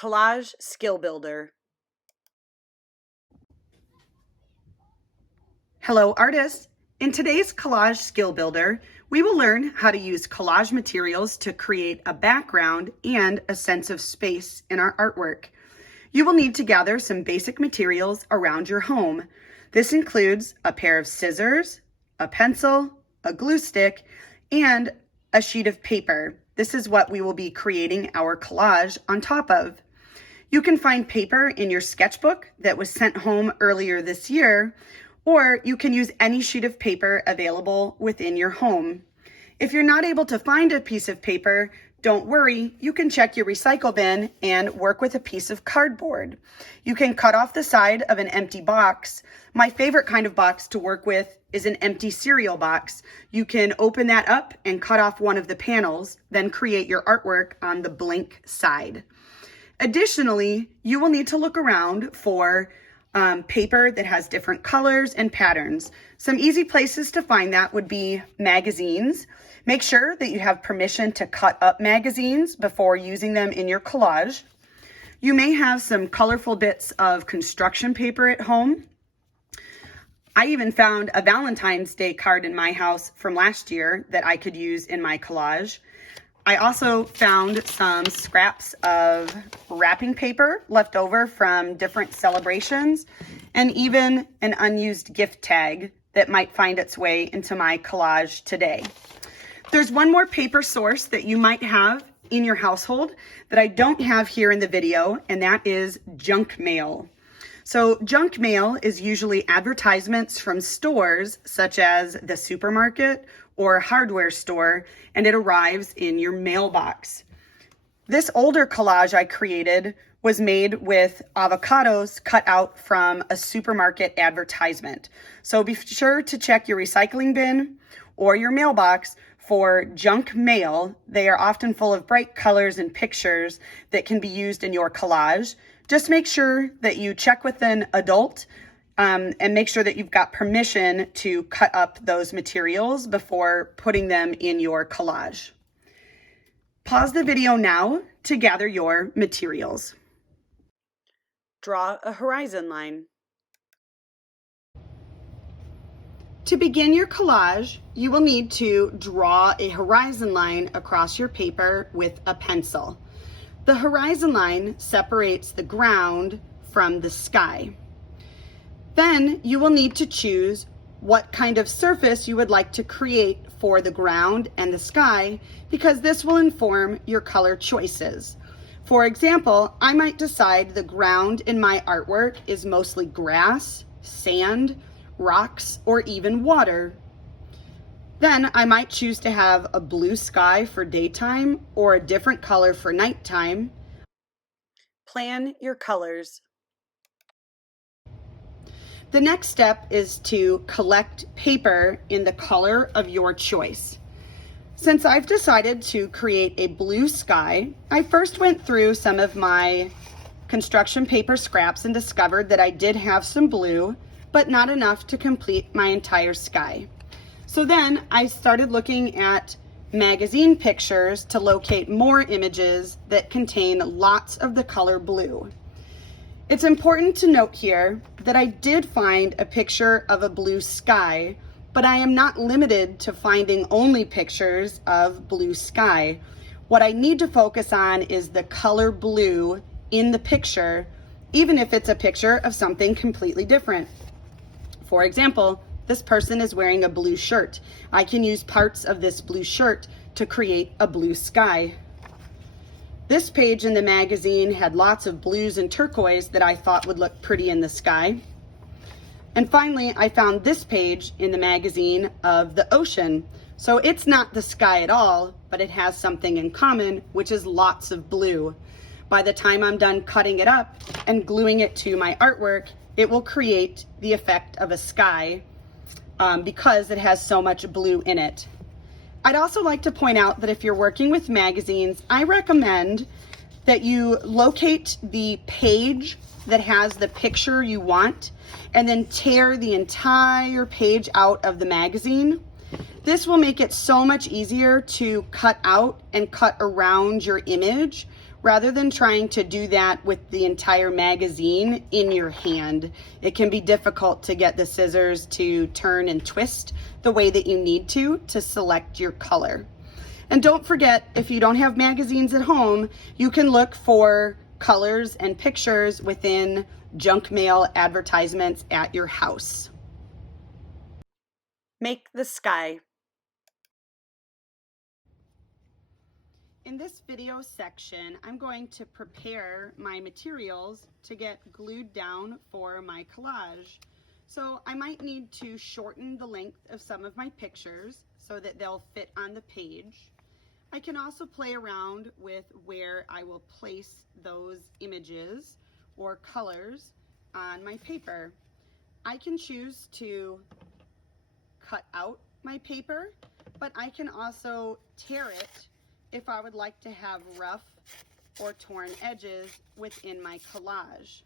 Collage Skill Builder. Hello artists! In today's Collage Skill Builder, we will learn how to use collage materials to create a background and a sense of space in our artwork. You will need to gather some basic materials around your home. This includes a pair of scissors, a pencil, a glue stick, and a sheet of paper. This is what we will be creating our collage on top of. You can find paper in your sketchbook that was sent home earlier this year, or you can use any sheet of paper available within your home. If you're not able to find a piece of paper, don't worry, you can check your recycle bin and work with a piece of cardboard. You can cut off the side of an empty box. My favorite kind of box to work with is an empty cereal box. You can open that up and cut off one of the panels, then create your artwork on the blank side. Additionally, you will need to look around for paper that has different colors and patterns. Some easy places to find that would be magazines. Make sure that you have permission to cut up magazines before using them in your collage. You may have some colorful bits of construction paper at home. I even found a Valentine's Day card in my house from last year that I could use in my collage. I also found some scraps of wrapping paper left over from different celebrations, and even an unused gift tag that might find its way into my collage today. There's one more paper source that you might have in your household that I don't have here in the video, and that is junk mail. So junk mail is usually advertisements from stores such as the supermarket or hardware store, and it arrives in your mailbox. This older collage I created was made with avocados cut out from a supermarket advertisement. So be sure to check your recycling bin or your mailbox for junk mail. They are often full of bright colors and pictures that can be used in your collage. Just make sure that you check with an adult and make sure that you've got permission to cut up those materials before putting them in your collage. Pause the video now to gather your materials. Draw a horizon line. To begin your collage, you will need to draw a horizon line across your paper with a pencil. The horizon line separates the ground from the sky. Then you will need to choose what kind of surface you would like to create for the ground and the sky, because this will inform your color choices. For example, I might decide the ground in my artwork is mostly grass, sand, rocks, or even water. Then I might choose to have a blue sky for daytime or a different color for nighttime. Plan your colors. The next step is to collect paper in the color of your choice. Since I've decided to create a blue sky, I first went through some of my construction paper scraps and discovered that I did have some blue, but not enough to complete my entire sky. So then I started looking at magazine pictures to locate more images that contain lots of the color blue. It's important to note here that I did find a picture of a blue sky, but I am not limited to finding only pictures of blue sky. What I need to focus on is the color blue in the picture, even if it's a picture of something completely different. For example, this person is wearing a blue shirt. I can use parts of this blue shirt to create a blue sky. This page in the magazine had lots of blues and turquoise that I thought would look pretty in the sky. And finally, I found this page in the magazine of the ocean. So it's not the sky at all, but it has something in common, which is lots of blue. By the time I'm done cutting it up and gluing it to my artwork, it will create the effect of a sky because it has so much blue in it. I'd also like to point out that if you're working with magazines, I recommend that you locate the page that has the picture you want and then tear the entire page out of the magazine. This will make it so much easier to cut out and cut around your image rather than trying to do that with the entire magazine in your hand. It can be difficult to get the scissors to turn and twist the way that you need to select your color. And don't forget, if you don't have magazines at home, you can look for colors and pictures within junk mail advertisements at your house. Make the sky. In this video section, I'm going to prepare my materials to get glued down for my collage. So I might need to shorten the length of some of my pictures so that they'll fit on the page. I can also play around with where I will place those images or colors on my paper. I can choose to cut out my paper, but I can also tear it if I would like to have rough or torn edges within my collage.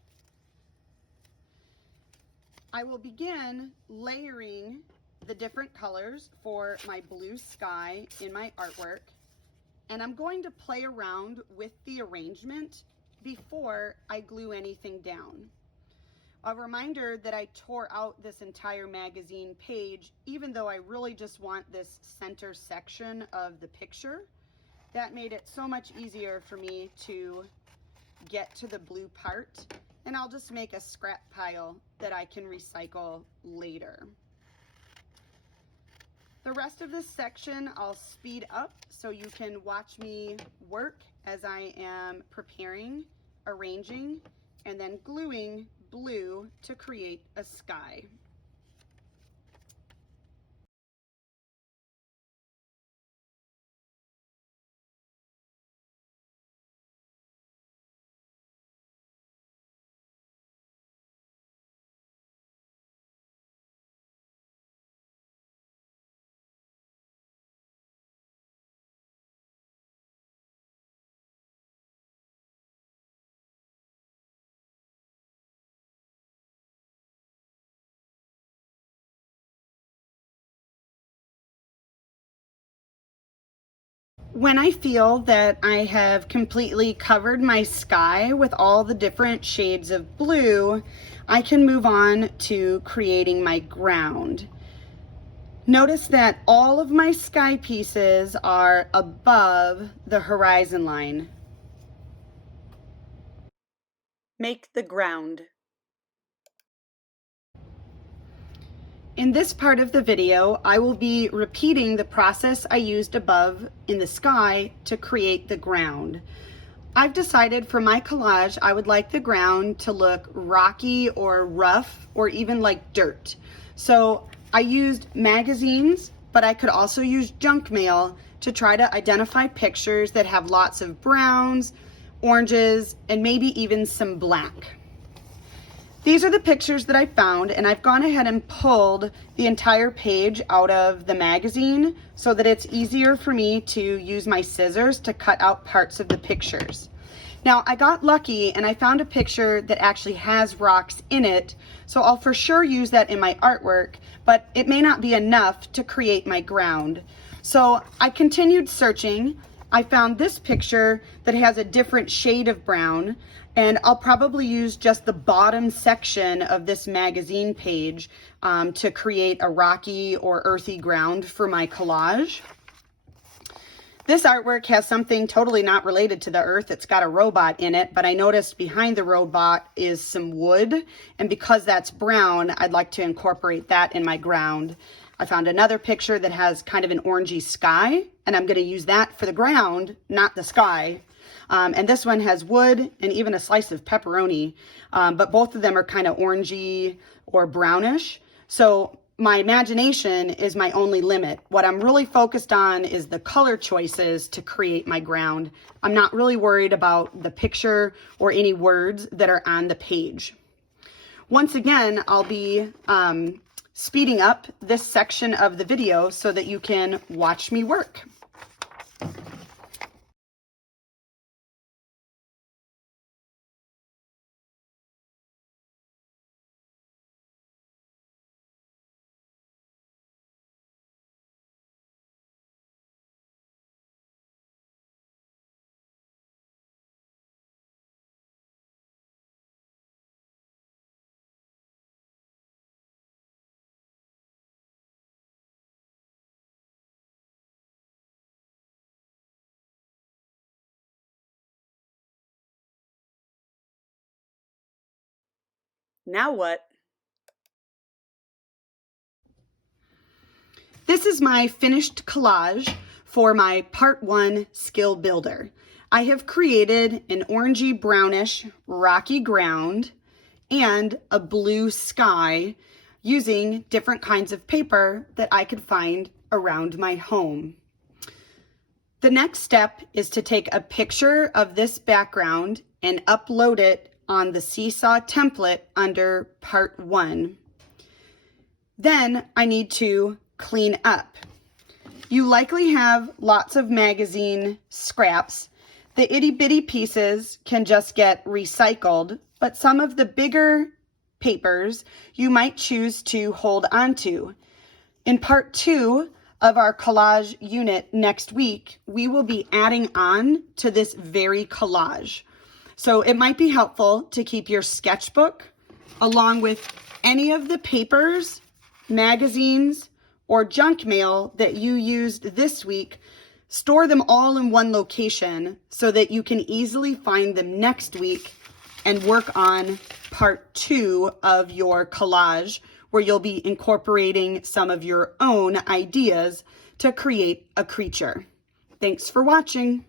I will begin layering the different colors for my blue sky in my artwork, and I'm going to play around with the arrangement before I glue anything down. A reminder that I tore out this entire magazine page, even though I really just want this center section of the picture. That made it so much easier for me to get to the blue part, and I'll just make a scrap pile that I can recycle later. The rest of this section I'll speed up so you can watch me work as I am preparing, arranging, and then gluing blue to create a sky. When I feel that I have completely covered my sky with all the different shades of blue, I can move on to creating my ground. Notice that all of my sky pieces are above the horizon line. Make the ground. In this part of the video, I will be repeating the process I used above in the sky to create the ground. I've decided for my collage, I would like the ground to look rocky or rough or even like dirt. So I used magazines, but I could also use junk mail to try to identify pictures that have lots of browns, oranges, and maybe even some black. These are the pictures that I found, and I've gone ahead and pulled the entire page out of the magazine so that it's easier for me to use my scissors to cut out parts of the pictures. Now, I got lucky and I found a picture that actually has rocks in it, so I'll for sure use that in my artwork, but it may not be enough to create my ground. So I continued searching. I found this picture that has a different shade of brown, and I'll probably use just the bottom section of this magazine page to create a rocky or earthy ground for my collage. This artwork has something totally not related to the earth. It's got a robot in it, but I noticed behind the robot is some wood, and because that's brown, I'd like to incorporate that in my ground. I found another picture that has kind of an orangey sky, and I'm going to use that for the ground, not the sky. And this one has wood and even a slice of pepperoni, but both of them are kind of orangey or brownish. So my imagination is my only limit. What I'm really focused on is the color choices to create my ground. I'm not really worried about the picture or any words that are on the page. Once again, I'll be speeding up this section of the video so that you can watch me work. Now what? This is my finished collage for my part 1 skill builder. I have created an orangey brownish rocky ground and a blue sky using different kinds of paper that I could find around my home. The next step is to take a picture of this background and upload it on the Seesaw template under part 1. Then I need to clean up. You likely have lots of magazine scraps. The itty bitty pieces can just get recycled, but some of the bigger papers you might choose to hold onto. In part 2 of our collage unit next week, we will be adding on to this very collage. So it might be helpful to keep your sketchbook along with any of the papers, magazines, or junk mail that you used this week. Store them all in one location so that you can easily find them next week and work on part 2 of your collage, where you'll be incorporating some of your own ideas to create a creature. Thanks for watching.